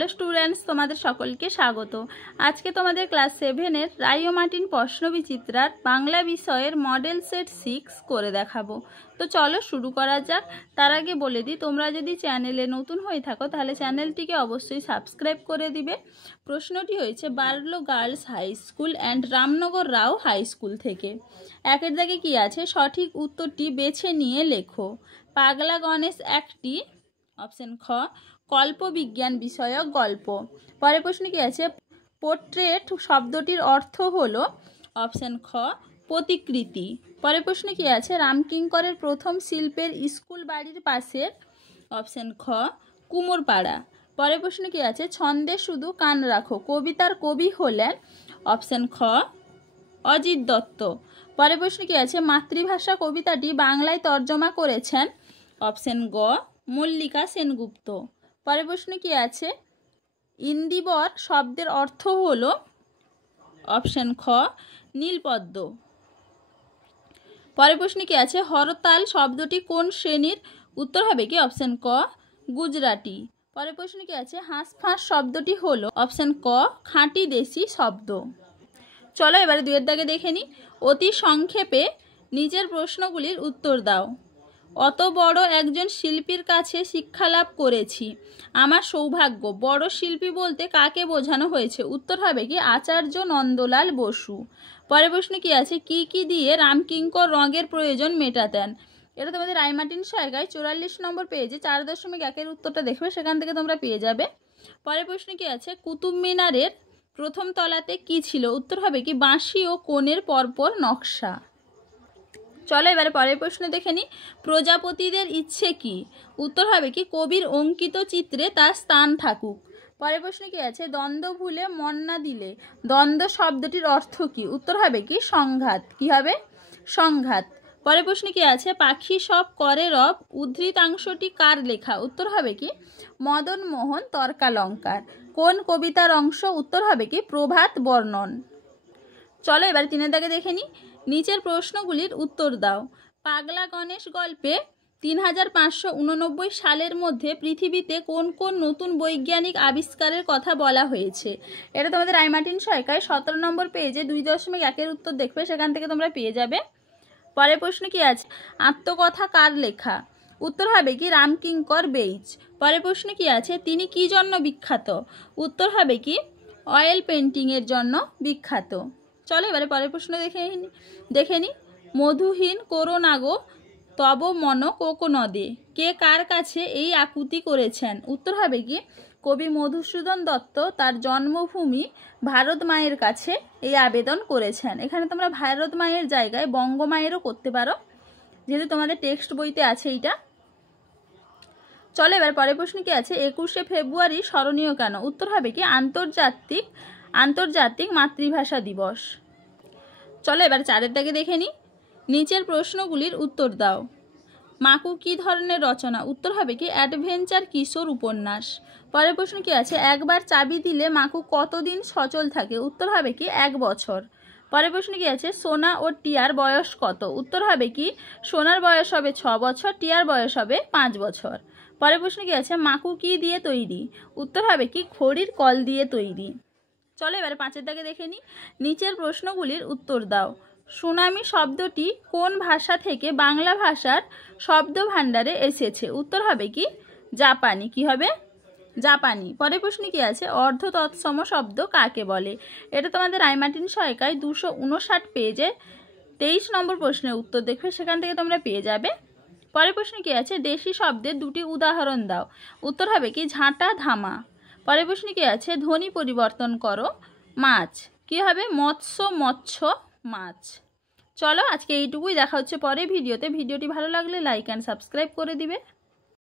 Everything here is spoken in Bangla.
হ্যালো স্টুডেন্টস, তোমাদের সকলকে স্বাগত। আজকে তোমাদের ক্লাস 7-এর রায় ও মার্টিন প্রশ্নবিচিত্রার বাংলা বিষয়ের মডেল সেট 6 করে দেখাবো। তো চলো শুরু করা যাক। তার আগে বলে দিই, তোমরা যদি চ্যানেলে নতুন হয়ে থাকো তাহলে চ্যানেলটিকে অবশ্যই সাবস্ক্রাইব করে দিবে। প্রশ্নটি হয়েছে Barlow girls high school and Ramnagar Rao high school থেকে। একের দাগে কি আছে? সঠিক উত্তরটি বেছে নিয়ে লেখো। পাগলা গণেশ একটি, অপশন খ, কল্পবিজ্ঞান বিষয়ক গল্প। পরের প্রশ্ন কি আছে? পোর্ট্রেট শব্দটির অর্থ হলো, অপশন খ, প্রতিকৃতি। পরের প্রশ্ন কি আছে? রামকিঙ্করের প্রথম শিল্পের স্কুল বাড়ির পাশের, অপশন খ, কুমোরপাড়া। পরের প্রশ্ন কি আছে? ছন্দে শুধু কান রাখো কবিতার কবি হলেন, অপশন খ, অজিত দত্ত। পরের প্রশ্ন কি আছে? মাতৃভাষা কবিতাটি বাংলায় তর্জমা করেছেন, অপশন গ, মল্লিকা সেনগুপ্ত। পরের প্রশ্ন কি আছে? ইন্দিবর শব্দের অর্থ হলো, অপশন খ, নীলপদ্ম। পরের প্রশ্ন কি আছে? হরতাল শব্দটি কোন শ্রেণীর? উত্তর হবে কি, অপশন ক, গুজরাটি। পরের প্রশ্ন কি আছে? হাঁসফাঁস শব্দটি হলো, অপশন ক, খাঁটি দেশি শব্দ। চলো এবারে দুয়ের দাগে দেখে নিই। অতি সংক্ষেপে নিচের প্রশ্নগুলির উত্তর দাও। অত বড় একজন শিল্পীর কাছে শিক্ষালাভ করেছি, আমার সৌভাগ্য। বড় শিল্পী বলতে কাকে বোঝানো হয়েছে? উত্তর হবে কি, আচার্য নন্দলাল বসু। পরের প্রশ্ন কি আছে? কি কি দিয়ে রামকিঙ্কর রঙের প্রয়োজন মেটাতেন? এটা তোমাদের রায় মার্টিন সহায়িকায় 44 নম্বর পেজে 4.1 উত্তরটা দেখবে, সেখান থেকে তোমরা পেয়ে যাবে। পরের প্রশ্ন কি আছে? কুতুব মিনারের প্রথম তলাতে কি ছিল? উত্তর হবে কি, বাঁশি ও কোণের পরপর নকশা। চলো এবারে পরের প্রশ্ন দেখে নিই। প্রজাপতিদের ইচ্ছে কি? উত্তর হবে কি, কবির অঙ্কিত চিত্রে তার স্থান থাকুক। পরের প্রশ্ন কি আছে? দ্বন্দ্ব ভুলে মন না দিলে, দ্বন্দ্ব শব্দটির অর্থ কি? উত্তর হবে কি, সংঘাত। কি হবে? সংঘাত। পরের প্রশ্ন কি আছে? পাখি সব করে রব, উদ্ধৃতাংশটি কার লেখা? উত্তর হবে কি, মদন মোহন তর্কালঙ্কার। কোন কবিতার অংশ? উত্তর হবে কি, প্রভাত বর্ণন। চলো এবার 3-এর দাগে দেখে নিই। নিচের প্রশ্নগুলির উত্তর দাও। পাগলা গণেশ গল্পে 3589 সালের মধ্যে পৃথিবীতে কোন কোন নতুন বৈজ্ঞানিক আবিষ্কারের কথা বলা হয়েছে? এটা তোমাদের রায় মার্টিন সহায়িকায় 17 নম্বর পেজে 2.1 উত্তর দেখবে, সেখান থেকে তোমরা পেয়ে যাবে। পরের প্রশ্ন কি আছে? আত্মকথা কার লেখা? উত্তর হবে কি, রামকিঙ্কর বেইজ। পরের প্রশ্ন কি আছে? তিনি কি জন্য বিখ্যাত? উত্তর হবে কি, অয়েল পেন্টিংয়ের জন্য বিখ্যাত। চলো এবারে পরের প্রশ্ন দেখে নি। মধুহীন করো না গো তব মন কোকো নদে, কে কার কাছে এই আকুতি করেছেন? উত্তর হবে কি, কবি মধুসূদন দত্ত তার জন্মভূমি ভারত মায়ের কাছে এই আবেদন করেছেন। এখানে তোমরা ভারত মায়ের জায়গায় বঙ্গমায়েরও করতে পারো, যেহেতু তোমাদের টেক্সট বইতে আছে এইটা। চলো এবার পরের প্রশ্ন কি আছে? 21শে ফেব্রুয়ারি স্মরণীয় কেন? উত্তর হবে কি, আন্তর্জাতিক মাতৃভাষা দিবস। চলো এবার 4-এর দাগে দেখে নিই। নিচের প্রশ্নগুলির উত্তর দাও। মাকু কি ধরনের রচনা? উত্তর হবে কি, অ্যাডভেঞ্চার কিশোর উপন্যাস। পরের প্রশ্ন কি আছে? একবার চাবি দিলে মাকু কতদিন সচল থাকে? উত্তর হবে কি, 1 বছর। পরের প্রশ্ন কি আছে? সোনা ও টিয়ার বয়স কত? উত্তর হবে কি, সোনার বয়স হবে 6 বছর, টিয়ার বয়স হবে 5 বছর। পরের প্রশ্ন কি আছে? মাকু কি দিয়ে তৈরি? উত্তর হবে কি, খড়ির কল দিয়ে তৈরি। চলো এবারে 5-এর দাগে দেখে নিই। নিচের প্রশ্নগুলির উত্তর দাও। সুনামি শব্দটি কোন ভাষা থেকে বাংলা ভাষার শব্দ ভাণ্ডারে এসেছে? উত্তর হবে কি, জাপানি। কি হবে? জাপানি। পরের প্রশ্ন কি আছে? অর্ধ তৎসম শব্দ কাকে বলে? এটা তোমাদের রায় মার্টিন সহায়িকায় 259 পেজে 23 নম্বর প্রশ্নের উত্তর দেখবে, সেখান থেকে তোমরা পেয়ে যাবে। পরের প্রশ্ন কি আছে? দেশি শব্দের 2টি উদাহরণ দাও। উত্তর হবে কি, ঝাঁটা ধামা। পরের প্রশ্ন কি আছে? ধ্বনি পরিবর্তন করো মাছ। কি হবে? মৎস্য মাছ। চলো আজকে এইটুকুই, দেখা হচ্ছে পরে ভিডিওতে। ভিডিওটি ভালো লাগলে লাইক অ্যান্ড সাবস্ক্রাইব করে দিবে।